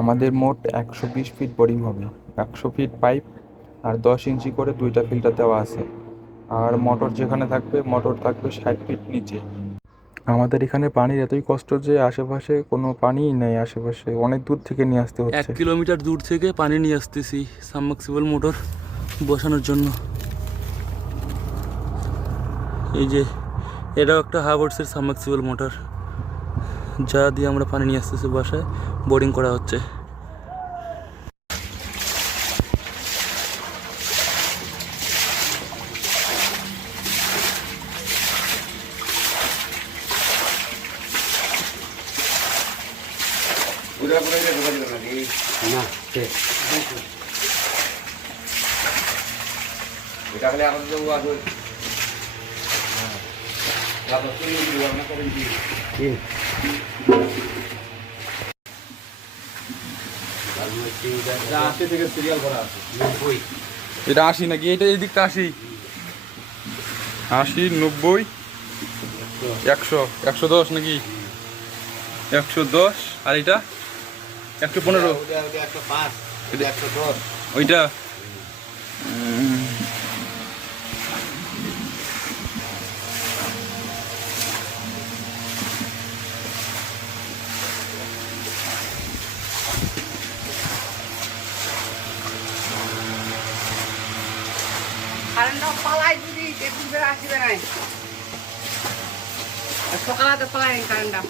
আমাদের মোট 120 fit boring হবে। 100 ফিট পাইপ আর 10 ইঞ্চি করে দুইটা ফিল্টার দেওয়া আছে। আর মোটর যেখানে থাকবে, মোটর থাকবে 60 ফিট নিচে। আমাদের এখানে পানির এতই কষ্ট যে আশেপাশে কোনো পানিই নেই, আশেপাশে অনেক দূর থেকে নিয়ে আসতে এক হচ্ছে। কিলোমিটার দূর থেকে পানি নিয়ে আসতেছি সাবমার্সিবল মোটর বসানোর জন্য। এই যে এটাও একটা হাভার্সের সাবমার্সিবল মোটর, যা দিয়ে আমরা পানি নিয়ে আসতেছি বাসায়, বোরিং করা হচ্ছে। এটা 80 নাকি? এটা এই দিকটা 80, 80, 90, 100, 110 নাকি? 110। আর এটা 115। ওইটা কারেন্টটা পালাই যদি দেখুন বেড়ে আসবে নাই সকালে তো পালাই কারেন্টটা।